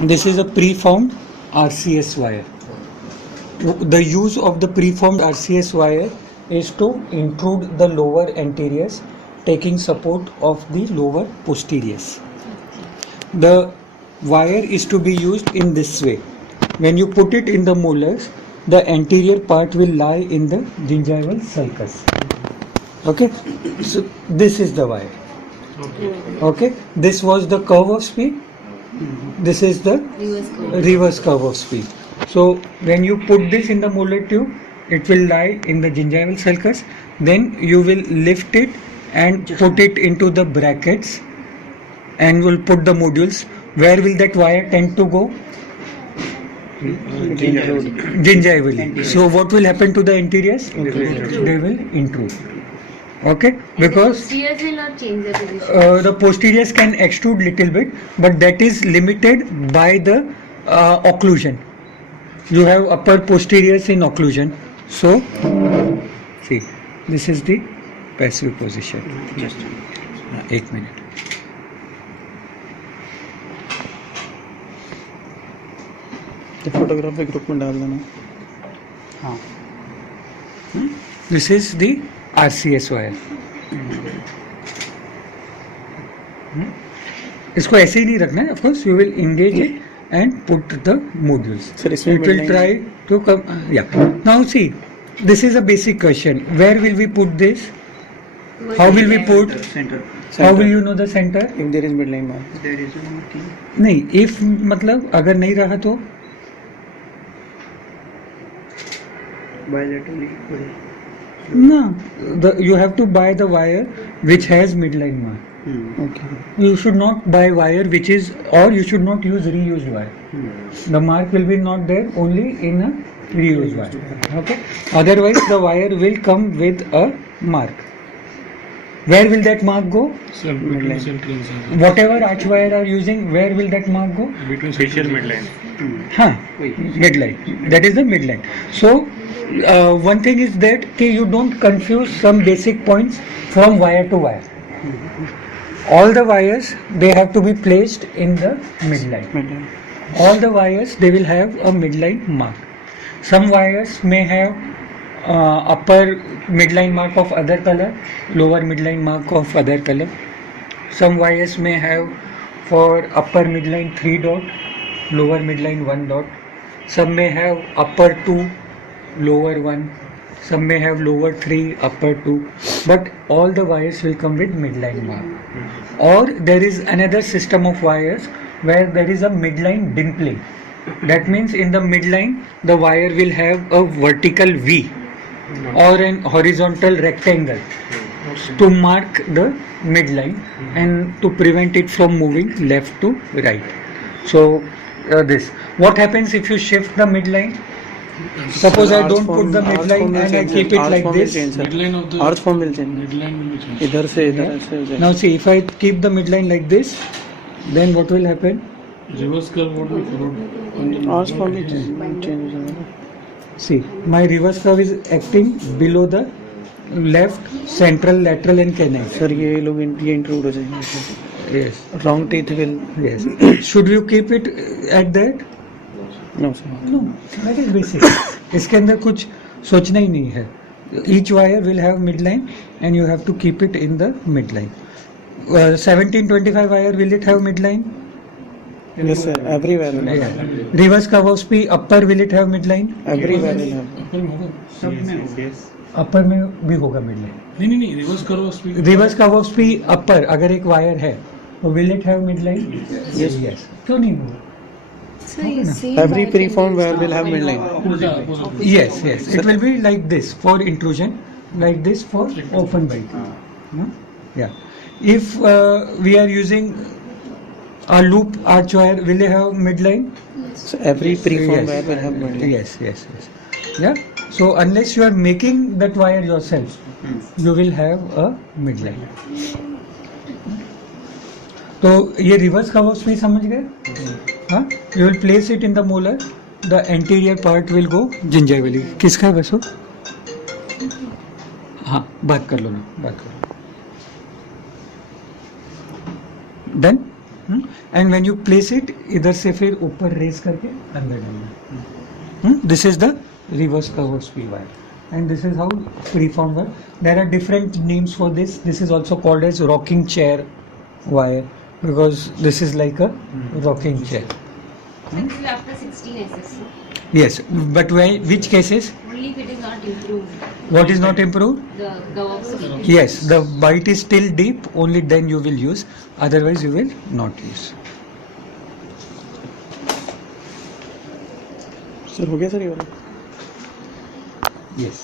This is a preformed RCS wire. The use of the preformed RCS wire is to intrude the lower anteriors, taking support of the lower posteriors. The wire is to be used in this way. When you put it in the molars, the anterior part will lie in the gingival sulcus. Okay, so this is the wire. Okay, this was the curve of speed. This is the reverse curve of speed. So when you put this in the molar tube, it will lie in the gingival sulcus. Then you will lift it and put it into the brackets and will put the modules. Where will that wire tend to go? Gingivally. So what will happen to the anteriors? They will intrude. Okay, because posteriors will not change their position. the posteriors can extrude little bit, but that is limited by the occlusion. You have upper posteriors in occlusion. So, see, this is the passive position. Just 1 minute. Photography group में डाल देना. हाँ. This is the RCS wire. इसको ऐसे ही नहीं रखना है. Of course, you will engage it and put the modules. Sir, इसमें It will try to come. Yeah. Now see, this is a basic question. Where will we put this? How will we put? Center. How will you know the center? If there is midline mark. There is a marking. नहीं. If मतलब अगर नहीं रहा तो Bilaterally. no. You have to buy the wire which has midline mark. Okay. You should not buy wire which is, or you should not use reused wire. The mark will be not there, only in a reused wire. Okay. Otherwise, the wire will come with a mark. Where will that mark go? Midline. Whatever arch wire are using, where will that mark go? Between facial midline. Huh, midline. That is the midline. So, one thing is that you don't confuse some basic points from wire to wire. All the wires, they have to be placed in the midline. Midline. All the wires, they will have a midline mark. Some wires may have upper midline mark of other color, lower midline mark of other color. Some wires may have for upper midline 3 dot, lower midline 1 dot. Some may have upper 2, lower 1. Some may have lower 3, upper 2. But all the wires will come with midline mark. Or there is another system of wires where there is a midline dimpling. That means in the midline the wire will have a vertical V or an horizontal rectangle to mark the midline and to prevent it from moving left to right. So this. What happens if you shift the midline? Suppose I don't put the midline and I keep it like this. Midline of the Arch form will change. midline will be changed. इधर से इधर से. Now see, if I keep the midline like this, then what will happen? Reverse curve what we followed. Arch form will change हो जाएगा. See, my reverse curve is acting below the left, central, lateral and canine. Sir, ये लोग ये intrude हो जाएंगे. Yes. Wrong teeth will. Yes. Should you keep it at that? No, sir. No, that is basic. इसके अंदर कुछ सोचना ही नहीं है. Each wire will have midline and you have to keep it in the midline. 1725 wire, will it have midline? Yes, sir. Everywhere will have. Yeah. Reverse curve of P, upper will it have midline? Everywhere will have. Upper में होगा. सब में हो. Upper में भी होगा midline. नहीं reverse curve speed. Reverse curve of P, upper अगर एक wire है, तो will it have midline? Yes. Yes. क्यों नहीं होगा? So you see Every preformed wire will have midline. Yes, yes. It will be like this for intrusion, like this for open bite. No? Yeah. If we are using a loop arch wire, will it have midline? So every preformed Yes. wire will have midline. Yes, yes, yes. Yeah. So unless you are making that wire yourself, you will have a midline. तो ये reverse curve of speed समझ गए? हाँ, you will place it in the molar, the anterior part will go gingivally. किसका है vaso? हाँ, बात कर लो ना, बात करो. Done. And when you place it इधर से फिर ऊपर रेस करके अंदर डालना. This is the reverse cover speed wire and this is how preform work. There are different names for this. This is also called as rocking chair wire because this is like a rocking chair. This is after 16 SS. Yes, but which cases? Only if it is not improved. What is not improved? The gov speed. Yes, the bite is still deep, only then you will use, otherwise you will not use. Sir हो गया sir ये वाला? Yes.